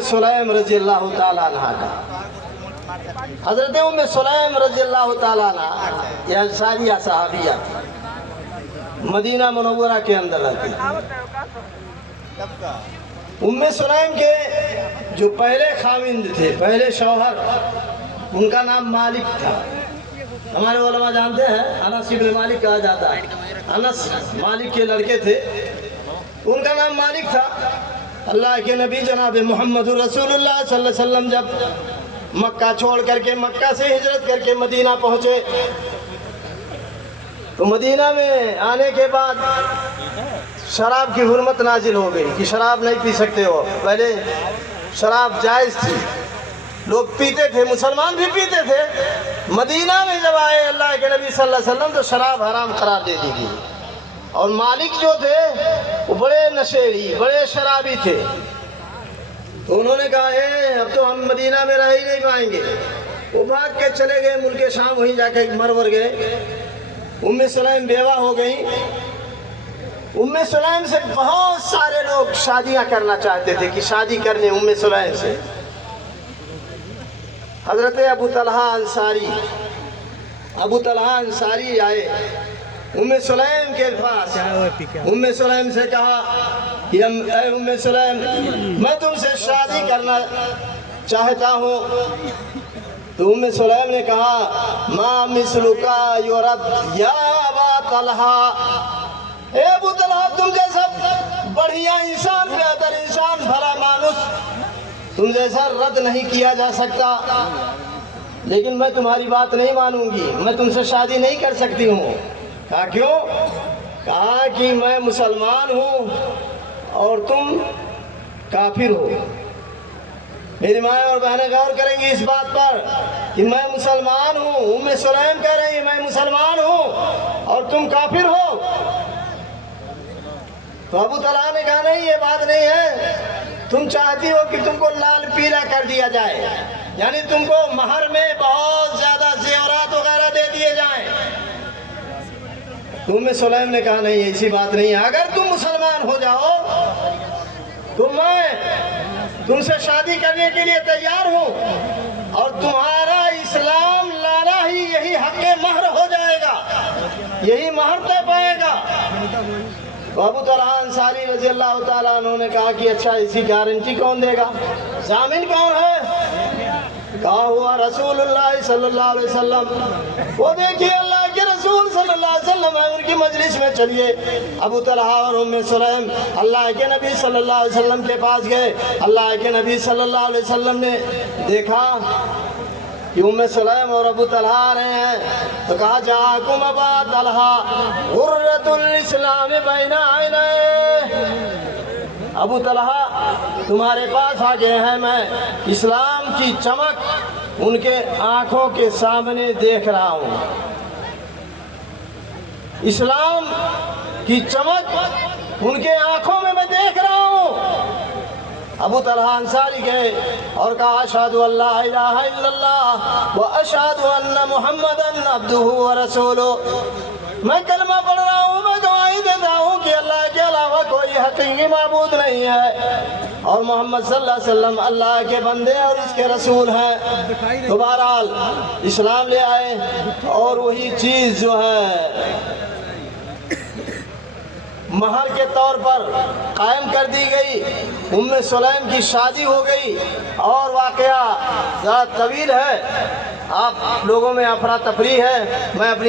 سلیم رضی اللہ تعالیٰ عنہ کا. حضرت سلیم رضی اللہ تعالیٰ عنہ یہ انصاریہ صحابیہ مدینہ منورہ کے اندر رہتی. سلیم کے جو پہلے خاوند تھے، پہلے شوہر، ان کا نام مالک تھا. ہمارے علماء جانتے ہیں انس ابن مالک کہا جاتا ہے. انس مالک کے لڑکے تھے، ان کا نام مالک تھا. اللہ کے نبی جناب محمد رسول اللہ صلی اللہ علیہ وسلم جب مکہ چھوڑ کر کے، مکہ سے ہجرت کر کے مدینہ پہنچے تو مدینہ میں آنے کے بعد شراب کی حرمت نازل ہو گئی کہ شراب نہیں پی سکتے ہو. پہلے شراب جائز تھی، لوگ پیتے تھے، مسلمان بھی پیتے تھے. مدینہ میں جب آئے اللہ کے نبی صلی اللہ علیہ وسلم تو شراب حرام قرار دے دی گئی. اور مالک جو تھے وہ بڑے نشیڑی، بڑے شرابی تھے. تو انہوں نے کہا اب تو ہم مدینہ میں رہ ہی نہیں پائیں گے. وہ بھاگ کے چلے گئے ملک شام، وہیں جا کے مرور گئے. سلیم بیوہ ہو گئی. سلیم سے بہت سارے لوگ شادیاں کرنا چاہتے تھے کہ شادی کرنے سلیم سے. حضرت ابو طلحہ انصاری آئے سلیم کے پاس. سلیم سے کہا کہ اے سلیم، میں تم سے شادی کرنا چاہتا ہوں. تو سلیم نے کہا ما مثلک یرد یا ابا طلحہ، اے ابو طلحہ تم جیسا بڑھیا انسان، بہتر انسان، بھلا مانوس، تم جیسا رد نہیں کیا جا سکتا. لیکن میں تمہاری بات نہیں مانوں گی، میں تم سے شادی نہیں کر سکتی ہوں. کہا کیوں؟ کہا کہ میں مسلمان ہوں اور تم کافر ہو. میری مائیں اور بہنیں غور کریں گی اس بات پر کہ میں مسلمان ہوں. سلیم کہہ رہی ہے میں مسلمان ہوں اور تم کافر ہو. تو ابو طلحہ نے کہا نہیں، یہ بات نہیں ہے. تم چاہتی ہو کہ تم کو لال پیلا کر دیا جائے، یعنی تم کو مہر میں بہت زیادہ زیورات وغیرہ دے دیے جائیں. سلیم نے کہا نہیں، ایسی بات نہیں ہے. اگر تم مسلمان ہو جاؤ تو میں تم سے شادی کرنے کے لیے تیار ہوں اور تمہارا اسلام لانا ہی یہی حق مہر ہو جائے گا، یہی مہر طے پائے گا. ابو طلحہ انصاری رضی اللہ تعالیٰ عنہ نے کہا کہ اچھا اس کی گارنٹی کون دے گا، ضامن کون ہے؟ کہا ہوا رسول اللہ صلی اللہ علیہ وسلم. وہ دیکھیے اللہ کے رسول صلی اللہ علیہ وسلم ہے، ان کی مجلس میں چلیے. ابو طلحہ اور سلیم اللہ کے نبی صلی اللہ علیہ وسلم کے پاس گئے. اللہ کے نبی صلی اللہ علیہ وسلم نے دیکھا کہ سلیم اور ابو طلحہ آ رہے ہیں تو کہا جاکم ابا طلحہ غرۃ الاسلام بین عینیہ، ابو طلحہ تمہارے پاس آ گئے ہیں، میں اسلام کی چمک ان کے آنکھوں کے سامنے دیکھ رہا ہوں. اسلام کی چمک ان کے آنکھوں میں دیکھ رہا ہوں. ابو طلحہ انصاری گئے اور کہا اشہد ان لا الہ الا اللہ و اشہد ان محمدً عبدہ و رسولہ، میں کلمہ پڑھ رہا ہوں، میں گواہی دیتا ہوں کہ اللہ کے علاوہ کوئی حقیقی معبود نہیں ہے اور محمد صلی اللہ علیہ وسلم اللہ کے بندے اور اس کے رسول ہیں. تو بہرحال اسلام لے آئے اور وہی چیز جو ہے مہر کے طور پر قائم کر دی گئی. سلیم کی شادی ہو گئی اور واقعہ ذرا طویل ہے، آپ لوگوں میں افراتفری ہے. میں اپنی